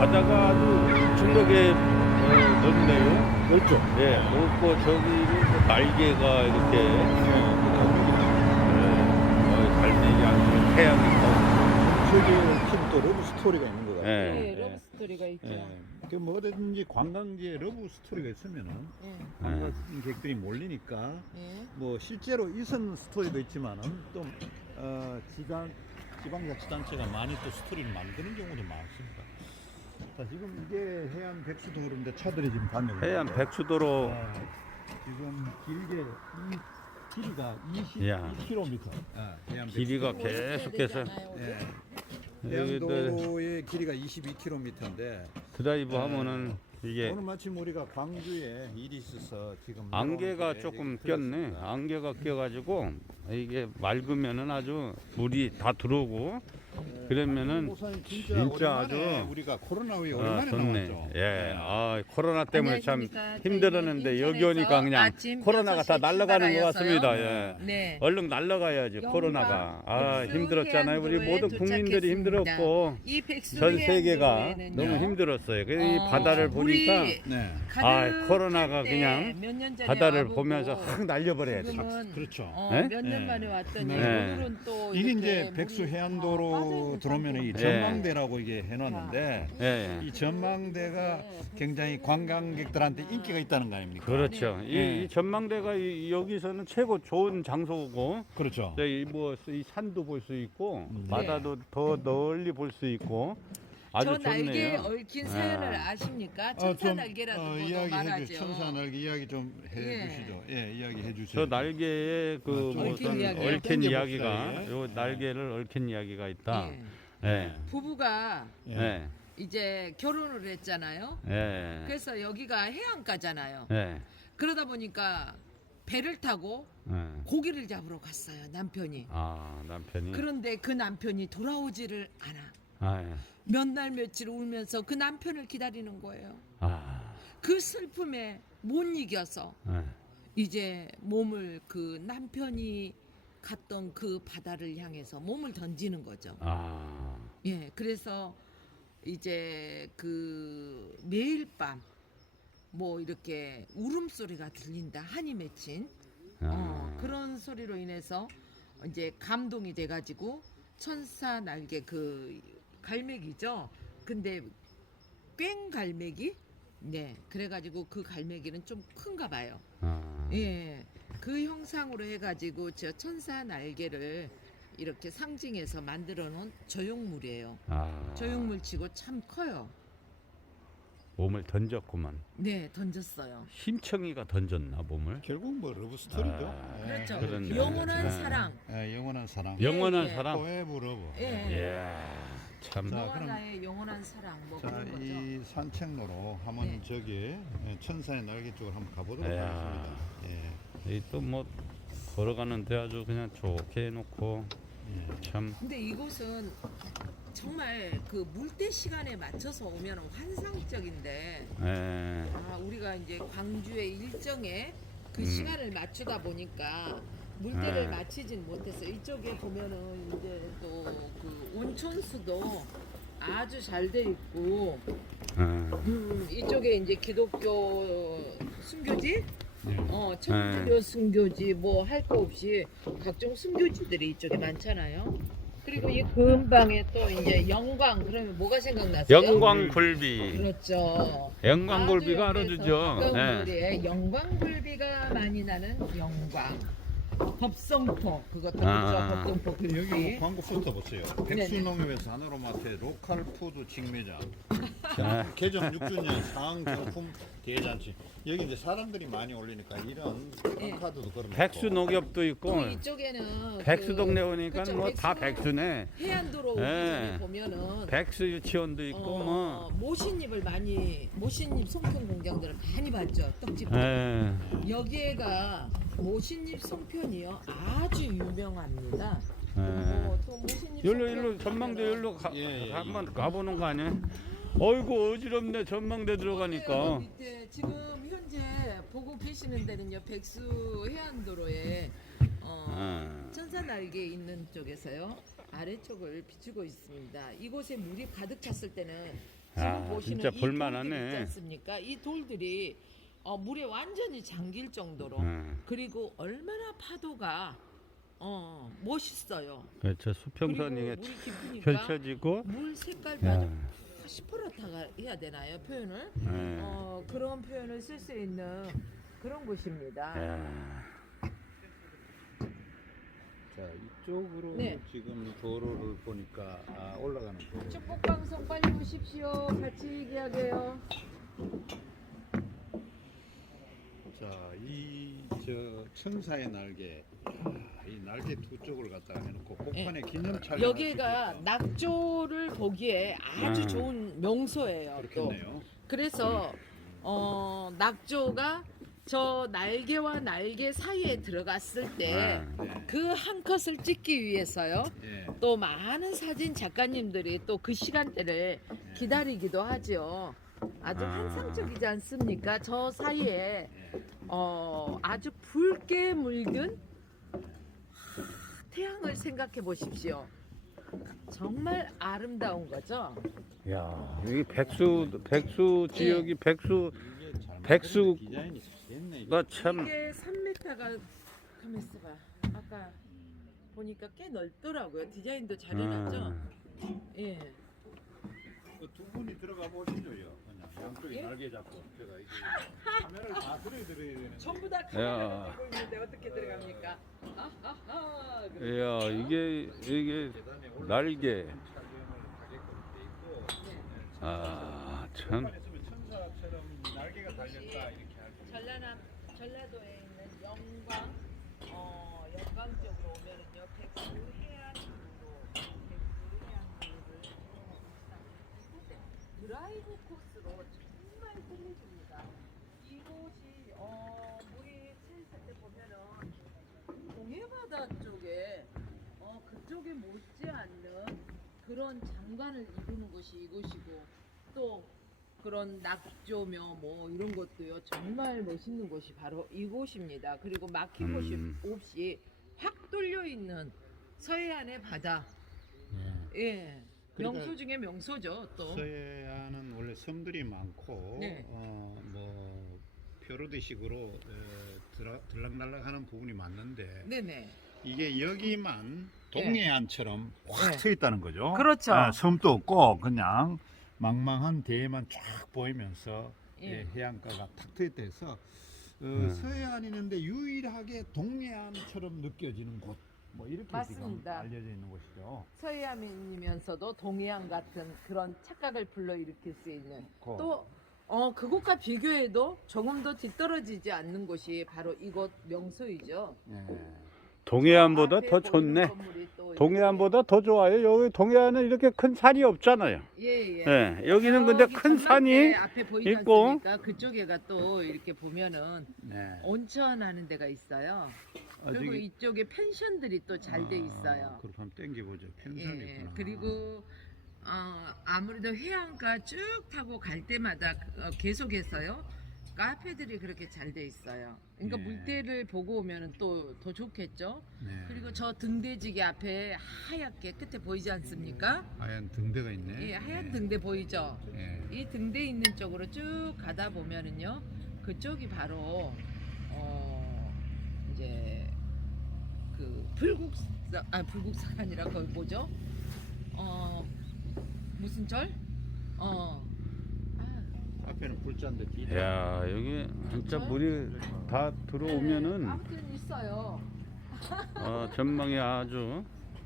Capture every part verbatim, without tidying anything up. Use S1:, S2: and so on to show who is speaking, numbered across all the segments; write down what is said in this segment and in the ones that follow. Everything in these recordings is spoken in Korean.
S1: 바다가 아주 중력에 어, 넓네요.
S2: 넓죠?
S1: 예, 넓고 저기는 그 날개가 이렇게 예, 어, 갈매기 아니면 태양이 있고.
S2: 저기 film 또 러브 스토리가 있는 것 같아요.
S1: 예.
S3: 네, 러브 스토리가 있죠.
S2: 예. 그 뭐든지 관광지에 러브 스토리가 있으면은
S3: 예.
S2: 관광객들이 몰리니까
S3: 예.
S2: 뭐 실제로 있은 스토리도 있지만은 또 어, 지방 지방자치단체가 많이 또 스토리를 만드는 경우도 많습니다. 자, 지금 이게 해안 백수도로인데 차들이 지금 다니고
S1: 해안 백수도로.
S2: 아, 지금 길게 이 길이가
S1: 이야.
S2: 이십이 킬로미터. 아, 해안
S1: 길이가
S2: 백수도로.
S1: 계속해서
S2: 예.
S1: 여기도
S2: 해안도로의 길이가 이십이 킬로미터인데
S1: 드라이브 하면은 이게
S2: 오늘 마침 우리가 광주에 일이 있어서 지금
S1: 안개가
S2: 내려오는데
S1: 조금
S2: 여기
S1: 꼈네.
S2: 들었습니다.
S1: 안개가 껴가지고 이게 맑으면은 아주 물이 다 들어오고 그러면은
S2: 우선 진짜,
S1: 진짜
S2: 오랜만에
S1: 아주
S2: 우리가 코로나 후에
S1: 아,
S2: 오랜만에
S1: 좋네.
S2: 나왔죠.
S1: 예, 아 코로나 때문에 참
S3: 안녕하십니까.
S1: 힘들었는데
S3: 저희
S1: 여기 오니까 그냥
S3: 아침
S1: 코로나가 다
S3: 여섯 시에
S1: 날아가는 것 같습니다.
S3: 출발하였어요.
S1: 예.
S3: 네.
S1: 얼른 날아가야지
S3: 영광
S1: 코로나가. 아
S3: 백수
S1: 힘들었잖아요. 우리
S3: 해안도로에
S1: 모든 국민들이
S3: 도착했습니다.
S1: 힘들었고
S3: 이 백수
S1: 전 세계가
S3: 해안도로에는요,
S1: 너무 힘들었어요. 그이
S3: 어,
S1: 바다를 보니까
S3: 물이
S2: 네.
S1: 아 코로나가
S3: 때
S1: 그냥
S3: 몇년 전에
S1: 바다를
S3: 와보고
S1: 보면서 확 날려버려야지.
S3: 지금은
S2: 그렇죠.
S3: 어,
S1: 네?
S3: 몇 년
S2: 네.
S3: 만에 왔더니
S2: 네.
S3: 오늘은 또
S2: 이게
S3: 이렇게
S2: 이제
S3: 물이
S2: 백수
S3: 다
S2: 해안도로
S3: 빠져있는
S2: 들어오면 이
S3: 상태로.
S2: 전망대라고 이게 해놨는데
S1: 예, 예.
S2: 이 전망대가 굉장히 관광객들한테 인기가 있다는 거 아닙니까?
S1: 그렇죠. 이,
S2: 네.
S1: 이 전망대가 이, 여기서는 최고 좋은 장소고,
S2: 그렇죠.
S1: 네, 이 뭐 이 산도 볼 수 있고,
S2: 네.
S1: 바다도 더 널리 볼 수 있고, 아주
S3: 저 날개에
S1: 좋네요.
S3: 얽힌
S1: 아.
S3: 사연을 아십니까?
S2: 어,
S3: 천사
S2: 좀,
S3: 날개라도
S2: 어,
S3: 뭐
S2: 이야기
S3: 말하죠.
S2: 해주 천사 날개 이야기 좀
S3: 예.
S2: 해주시죠. 예, 이야기 해주세요.
S1: 저 날개에 그
S2: 어, 좀
S1: 무슨
S3: 얽힌 이야기요?
S1: 얽힌
S2: 땡겨봅시다,
S1: 이야기가,
S2: 예.
S1: 요 날개를 얽힌 이야기가 있다.
S3: 예.
S1: 예,
S3: 부부가
S2: 예.
S1: 예,
S3: 이제 결혼을 했잖아요.
S1: 예,
S3: 그래서 여기가 해안가잖아요.
S1: 예,
S3: 그러다 보니까 배를 타고
S1: 예.
S3: 고기를 잡으러 갔어요, 남편이.
S1: 아 남편이.
S3: 그런데 그 남편이 돌아오지를 않아.
S1: 아, 예.
S3: 몇 날 며칠 울면서 그 남편을 기다리는 거예요.
S1: 아,
S3: 그 슬픔에 못 이겨서
S1: 예.
S3: 이제 몸을 그 남편이 갔던 그 바다를 향해서 몸을 던지는 거죠.
S1: 아,
S3: 예, 그래서 이제 그 매일 밤 뭐 이렇게 울음소리가 들린다, 한이 맺힌 어,
S1: 아.
S3: 그런 소리로 인해서 이제 감동이 돼가지고 천사 날개 그 갈매기죠. 근데 꽹 갈매기? 네, 그래가지고 그 갈매기는 좀 큰가 봐요.
S1: 아.
S3: 예, 그 형상으로 해가지고 저 천사 날개를 이렇게 상징해서 만들어 놓은 조형물이에요.
S1: 아.
S3: 조형물치고 참 커요.
S1: 몸을 던졌구만.
S3: 네, 던졌어요.
S1: 심청이가 던졌나 몸을?
S2: 결국 뭐 러브 스토리죠.
S1: 아,
S2: 예.
S3: 그렇죠.
S1: 그렇네.
S3: 영원한
S2: 예.
S3: 사랑.
S2: 예, 영원한 사랑.
S3: 예,
S1: 영원한
S3: 예.
S1: 사랑.
S2: 포에브 러브.
S3: 예.
S1: 이야, 참.
S2: 자,
S3: 너와
S2: 그럼-
S3: 나의 영원한 사랑 뭐
S2: 자,
S3: 그런 거죠.
S2: 이 산책로로 한번
S3: 네.
S2: 저기 예, 천사의 날개 쪽으로 한번 가보도록
S1: 이야.
S2: 하겠습니다. 예.
S1: 또 뭐 걸어가는데 아주 그냥 좋게 해놓고
S2: 예.
S1: 참.
S3: 근데 이곳은 정말 그 물때 시간에 맞춰서 오면 환상적인데
S1: 에,
S3: 아, 우리가 이제 광주의 일정에 그
S1: 음.
S3: 시간을 맞추다 보니까 물때를
S1: 네.
S3: 맞추진 못했어요. 이쪽에 보면은 이제 또 그 온천수도 아주 잘 돼 있고,
S1: 에,
S3: 음, 이쪽에 이제 기독교 순교지,
S2: 예.
S3: 어, 천주교 순교지 뭐 할 거 없이 각종 순교지들이 이쪽에 많잖아요. 그리고 이 근방에 또 이제 영광, 그러면 뭐가 생각나세요?
S1: 영광굴비.
S3: 그렇죠.
S1: 영광굴비가
S3: 아주
S1: 알아주죠.
S3: 옆에서 가까운
S1: 네.
S3: 거리에 영광굴비가 많이 나는 영광. 법성포, 그것도
S1: 아.
S3: 그렇죠. 법성포
S2: 근데 여기 뭐
S3: 굴비.
S2: 광고 포스터 보세요. 백수농협에서 하나로마트의 로컬 푸드 직매장.
S1: 자,
S2: 개점 육 주년 상경품 대잔치. 여기 이제 사람들이 많이 올리니까 이런
S3: 예.
S2: 카드도 걸어.
S1: 백수 녹엽도 있고
S3: 또 이쪽에는
S1: 백수
S3: 그-
S1: 동네 오니까
S3: 그쵸,
S1: 뭐 다
S3: 백수
S1: 백수네.
S3: 해안도로 오기
S1: 예.
S3: 전에 보면은
S1: 백수 유치원도 있고
S3: 어,
S1: 뭐.
S3: 모신잎을 많이 모신잎 송편 공장들을 많이 봤죠. 떡집.
S1: 에,
S3: 여기에가 모신잎 송편이요 아주 유명합니다.
S1: 에.
S3: 어, 또 모신잎
S1: 일로
S3: 송편
S1: 일로 전망대
S3: 하면은
S1: 일로 가,
S2: 예, 예,
S1: 한번 가보는 거 아니야? 어이구 어지럽네 전망대 들어가니까.
S3: 밑에 지금 현재 보고 계시는 데는요 백수 해안도로에 어,
S1: 아.
S3: 천사 날개 있는 쪽에서요 아래쪽을 비추고 있습니다. 이곳에 물이 가득 찼을 때는 지금
S1: 아,
S3: 보시는
S1: 진짜
S3: 이
S1: 볼만하네.
S3: 돌들 있지 않습니까? 이 돌들이 어, 물에 완전히 잠길 정도로
S1: 음.
S3: 그리고 얼마나 파도가 어, 멋있어요.
S1: 그렇죠.
S3: 그리고
S1: 수평선이
S3: 물이 깊으니까
S1: 펼쳐지고.
S3: 물 색깔
S1: 야.
S3: 아주 시퍼렇다가 해야 되나요 표현을?
S1: 예.
S3: 어, 그런 표현을 쓸 수 있는 그런 곳입니다.
S1: 야.
S2: 자, 이쪽으로
S3: 네.
S2: 지금 도로를 보니까 아, 올라가는 도로.
S3: 축복 방송 빨리 오십시오. 같이 얘기하게요.
S2: 자, 이 저 천사의 날개, 아, 이 날개 두 쪽을 갖다가 해놓고 복판에 기념 촬영.
S3: 여기가 낙조를 보기에 아주
S1: 음.
S3: 좋은 명소예요. 또
S2: 그렇겠네요.
S3: 그래서 어, 낙조가 저 날개와 날개 사이에 들어갔을 때
S2: 네.
S3: 그 한 컷을 찍기 위해서요.
S2: 예.
S3: 또 많은 사진 작가님들이 또 그 시간대를 기다리기도 하죠. 아주
S1: 아.
S3: 환상적이지 않습니까? 저 사이에
S2: 예.
S3: 어, 아주 붉게 물든 태양을 생각해 보십시오. 정말 아름다운 거죠.
S1: 야, 여기 백수 백수 지역이 백수
S2: 이게 잘
S1: 백수-
S2: 만드는 디자인이 잘했네. 이게.
S1: 가 참.
S3: 이게 삼 미터가 가만 있어봐. 아까 보니까 꽤 넓더라고요. 디자인도 잘 해놨죠.
S1: 아,
S3: 예.
S2: 그두 분이 들어가 보시죠요. 그냥 양쪽에
S3: 예?
S2: 날개 잡고 제가 이제 카메라를 다 들어드려야 되는데.
S3: 전부 다
S1: 야.
S3: 카메라가 들고 있는데 어떻게 들어갑니까? 아하하.
S1: 이야, 이게 이게
S2: 계단에 올라가서
S1: 날개.
S2: 촬영을 하게끔 돼 있고.
S3: 네.
S1: 아, 참.
S2: 천만 있으면 천사처럼 날개가 달렸다 이렇게 할 수.
S3: 전라남 전라도에 있는 영광 어 영광 쪽으로 오면은요 백수 해안도로 백수 해안도로를 드라이브 코스로 정말 끝내줍니다. 이곳이 어 물이 칠했을 때 보면은 동해바다 쪽에 어 그쪽에 못지않는 그런 장관을 이루는 곳이 이곳이고 또 그런 낙조며 뭐 이런 것도요 정말 멋있는 곳이 바로 이곳입니다. 그리고 막힌 곳이
S1: 음.
S3: 없이 확 뚫려 있는 서해안의 바다. 예.
S2: 그러니까
S3: 명소 중에 명소죠 또.
S2: 서해안은 원래 섬들이 많고
S3: 네.
S2: 어, 뭐 뾰루드식으로 어, 들어, 들락날락하는 부분이 많는데
S3: 네네.
S2: 이게 여기만 동해안처럼 확
S3: 네.
S2: 서 있다는 거죠.
S3: 그렇죠.
S2: 아, 섬도 없고 그냥 망망한 대해만 쫙 보이면서
S3: 예.
S2: 예, 해안가가 탁 트여 있다 해서 어,
S1: 음.
S2: 서해안이 있는데 유일하게 동해안처럼 느껴지는 곳. 뭐 이렇게
S3: 맞습니다.
S2: 지금 알려져 있는 곳이죠.
S3: 서해안이면서도 동해안 같은 그런 착각을 불러일으킬 수 있는
S2: 그,
S3: 또 어, 그곳과 비교해도 조금 더 뒤떨어지지 않는 곳이 바로 이곳 명소이죠.
S2: 예.
S1: 동해안보다
S3: 앞에
S1: 더
S3: 보이는
S1: 좋네.
S3: 건물이 또
S1: 동해안보다 더 좋아요. 여기 동해안은 이렇게 큰 산이 없잖아요.
S3: 이렇게- 예, 예.
S1: 예, 여기는 근데
S3: 저기
S1: 큰
S3: 전망대
S1: 산이
S3: 앞에 보이지
S1: 있고.
S3: 않습니까? 그쪽에가 또 이렇게 보면은
S2: 네.
S3: 온천하는 데가 있어요. 그리고
S2: 아직
S3: 이쪽에 펜션들이 또 잘 돼 있어요.
S2: 그럼 한번 땡겨보죠. 펜션이
S3: 예,
S2: 있구나.
S3: 그리고 어, 아무래도 해안가 쭉 타고 갈 때마다 어, 계속해서요 카페들이 그렇게 잘 돼 있어요. 그러니까
S2: 예.
S3: 물때를 보고 오면은 또 더 좋겠죠.
S2: 네.
S3: 그리고 저 등대지기 앞에 하얗게 끝에 보이지 않습니까?
S2: 하얀 등대가 있네.
S3: 예, 하얀 등대 보이죠.
S2: 예.
S3: 이 등대 있는 쪽으로 쭉 가다 보면은요 그쪽이 바로 어 이제 그 불국사 아 불국사가 아니라 거기 뭐죠? 어 무슨 절? 어 아,
S2: 앞에는 불자인데 뒤에.
S1: 야, 여기 진짜 물이 다 들어오면은
S3: 네, 아무튼 있어요.
S1: 어, 전망이 아주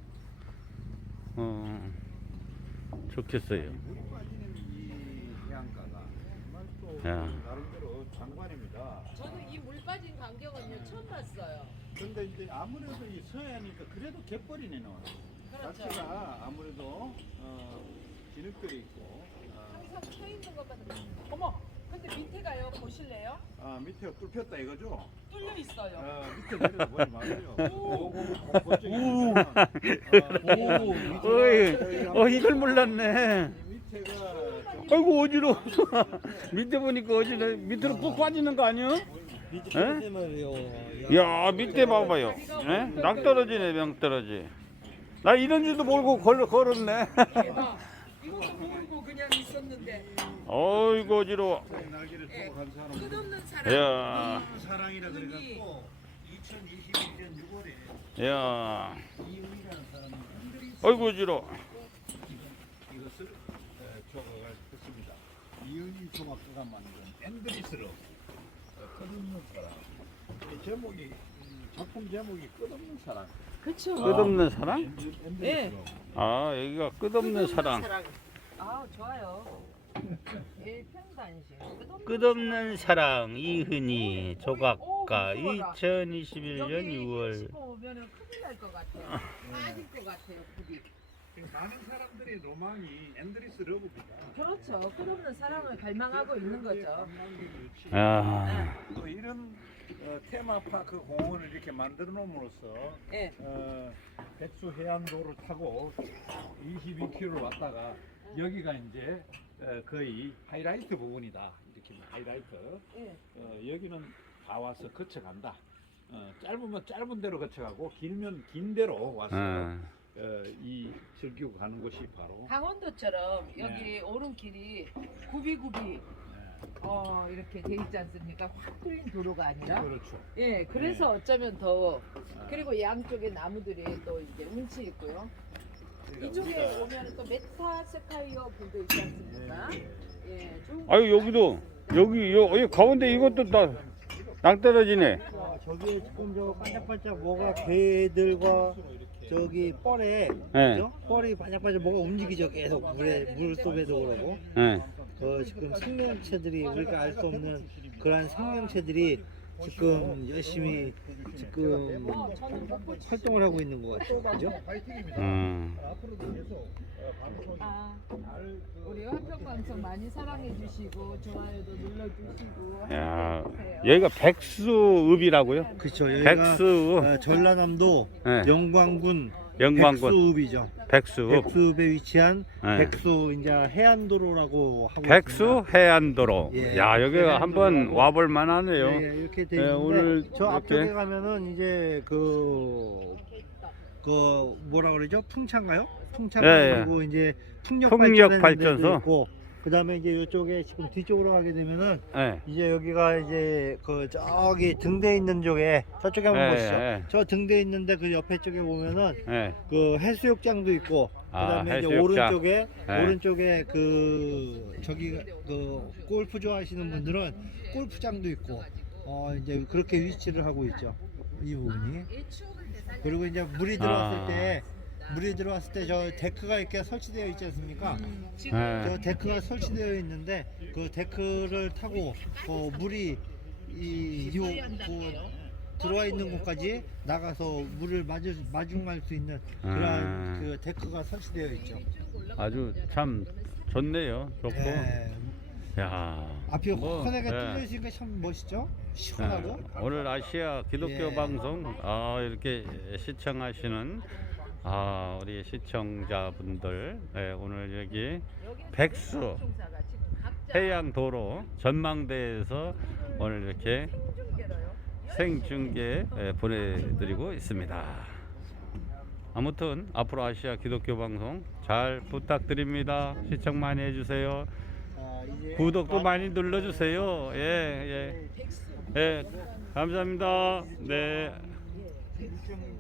S1: 어, 좋겠어요.
S2: 물이 빠지는 이 해안가가 정말 또
S1: 야.
S2: 나름대로 장관입니다.
S3: 저는 이 물 빠진 광경은요 처음 봤어요.
S2: 근데 이제 아무래도 이 서해안이니까 그래도 갯벌이네 너.
S3: 그렇죠.
S2: 자체가 아무래도 어, 진흙들이 있고. 아,
S3: 항상 서 있는 것만 어머 근데 밑에가요 보실래요?
S2: 아 밑에가 뚫혔다 이거죠?
S3: 뚫려 있어요.
S2: 아 밑에 내려다 보니 말이죠.
S3: 오.
S2: 오.
S1: 어이, 어, 이걸 몰랐네.
S2: 밑에가
S1: 아이고 어지러워. 밑에 보니까 어지러워. 밑으로 푹 빠지는 거 아니야? 에? 야, 밑에 봐봐요. 에? 낭 떨어지네, 명 떨어지. 나 이런 줄도 모르고 걸, 걸었네.
S3: 대박. 이것도 모르고 그냥 있었는데 없는데.
S1: 어이구 어지러워.
S2: 날개를
S3: 예.
S2: 타고 간 사람.
S3: 끝없는 사랑.
S1: 야,
S2: 사랑이라
S3: 이훈이.
S2: 그래갖고 이천이십일 년 유월에
S1: 야,
S2: 이훈이라는 사람이 앤드리스
S1: 어이구 어지러워.
S2: 이것을 에, 조각을 했습니다. 이은희 조각가가 만든 앤드리스로 어, 끝없는 사랑. 이 제목이 음, 작품 제목이 끝없는 사랑.
S3: 그렇죠.
S1: 끝없는 사랑?
S2: 앤드- 앤드리스로.
S3: 예.
S1: 아 여기가 끝없는 사랑.
S3: 아 좋아요. 일편단심.
S1: 끝없는 사랑 이흔희 조각가 이천이십일 년 유월.
S3: 오면은 큰일 날 것 같아요. 빠질 것 같아요. 불이.
S2: 많은 사람들의 로망이 앤드리스 러브입니다.
S3: 그렇죠. 끝없는 사랑을 갈망하고 있는 거죠.
S1: 아,
S2: 또 이런 어, 테마파크 공원을 이렇게 만들어 놓음으로써
S3: 예.
S2: 어, 백수 해안도를 타고 이십이 킬로미터를 왔다가 여기가 이제 어, 거의 하이라이트 부분이다. 이렇게 하이라이트.
S3: 예.
S2: 어, 여기는 다 와서 거쳐간다. 어, 짧으면 짧은 대로 거쳐가고 길면 긴 대로 와서
S1: 아,
S2: 어, 이 즐기고 가는 곳이 바로
S3: 강원도처럼 여기
S2: 네.
S3: 오른길이 굽이굽이 어 이렇게 돼 있지 않습니까? 확 뚫린 도로가 아니라.
S2: 그렇죠.
S3: 예, 그래서 어쩌면 더
S2: 아,
S3: 그리고 양쪽에 나무들이 또 이제 운치 있고요. 이쪽에
S2: 우리가
S3: 오면 또 메타 스카이어 불도 있지 않습니까? 예, 좋은 거
S1: 아유 여기도 여기 여, 여기 가운데 이것도 다 낭떨어지네.
S4: 아, 저기 지금 저 반짝반짝 뭐가 개들과 저기 뻘에
S1: 예,
S4: 그죠? 뻘이 반짝반짝 뭐가 움직이죠 계속 물에 물 속에도 그러고
S1: 예.
S4: 그 지금 생명체들이 우리가 알 수 없는 그러한 생명체들이 지금 열심히 지금
S3: 어, 저는 못 볼-
S4: 활동을 하고 있는 것 같아요 그죠?
S2: 파이팅입니다.
S1: 음.
S2: 앞으로도 계속 어, 방송이
S3: 아,
S2: 잘 그,
S3: 우리 화평 방송 많이 사랑해 주시고 좋아요도 눌러 주시고
S1: 야, 여기가 백수읍이라고요?
S4: 그렇죠 여기가
S1: 백수읍,
S4: 어, 전라남도
S1: 예,
S4: 영광군
S1: 영광군
S4: 백수읍이죠
S1: 백수읍,
S4: 백수읍에 위치한
S1: 예.
S4: 백수 이제 해안도로라고 하고
S1: 백수 해안도로.
S4: 예.
S1: 야 여기가 한번 와볼 만하네요.
S4: 예, 예, 이렇게 돼
S1: 예,
S4: 있는데
S1: 오늘
S4: 저
S1: 이렇게.
S4: 앞쪽에 가면은 이제 그, 그 뭐라 그러죠? 풍차인가요? 풍차
S1: 예, 예.
S4: 말고 이제 풍력,
S1: 풍력
S4: 발전하는
S1: 발전소.
S4: 데도 있고 그다음에 이제 이쪽에 지금 뒤쪽으로 가게 되면은
S1: 예,
S4: 이제 여기가 이제 그 저기 등대 있는 쪽에 저쪽에 한번
S1: 예,
S4: 보시죠.
S1: 예.
S4: 저 등대 있는데 그 옆에 쪽에 보면은
S1: 예.
S4: 그 해수욕장도 있고
S1: 아,
S4: 그다음에 이제
S1: 해수욕장.
S4: 오른쪽에
S1: 예.
S4: 오른쪽에 그 저기 그 골프 좋아하시는 분들은 골프장도 있고 어 이제 그렇게 위치를 하고 있죠 이 부분이. 그리고 이제 물이 들어왔을
S1: 아.
S4: 때 물이 들어왔을 때 저 데크가 이렇게 설치되어 있지 않습니까?
S1: 예.
S4: 저 데크가 설치되어 있는데 그 데크를 타고 그 물이 이 요, 그 들어와 있는 곳까지 나가서 물을 마주, 마중할 수 있는 그런
S1: 아.
S4: 그 데크가 설치되어 있죠.
S1: 아주 참 좋네요. 좋고.
S4: 예.
S1: 야.
S4: 앞이
S1: 뭐,
S4: 환하게
S1: 예.
S4: 뚫려 있으니까 참 멋있죠? 시원하고.
S1: 예, 오늘 아시아 기독교
S4: 예.
S1: 방송 아, 이렇게 시청하시는 아, 우리 시청자분들 예, 오늘 여기 백수 해양도로 전망대에서 오늘 이렇게 생중계 예, 보내드리고 있습니다. 아무튼 앞으로 아시아 기독교 방송 잘 부탁드립니다. 시청 많이 해주세요.
S4: 아, 이제
S1: 구독도 많이 눌러주세요. 예, 예. 예, 감사합니다. 네.
S4: 일정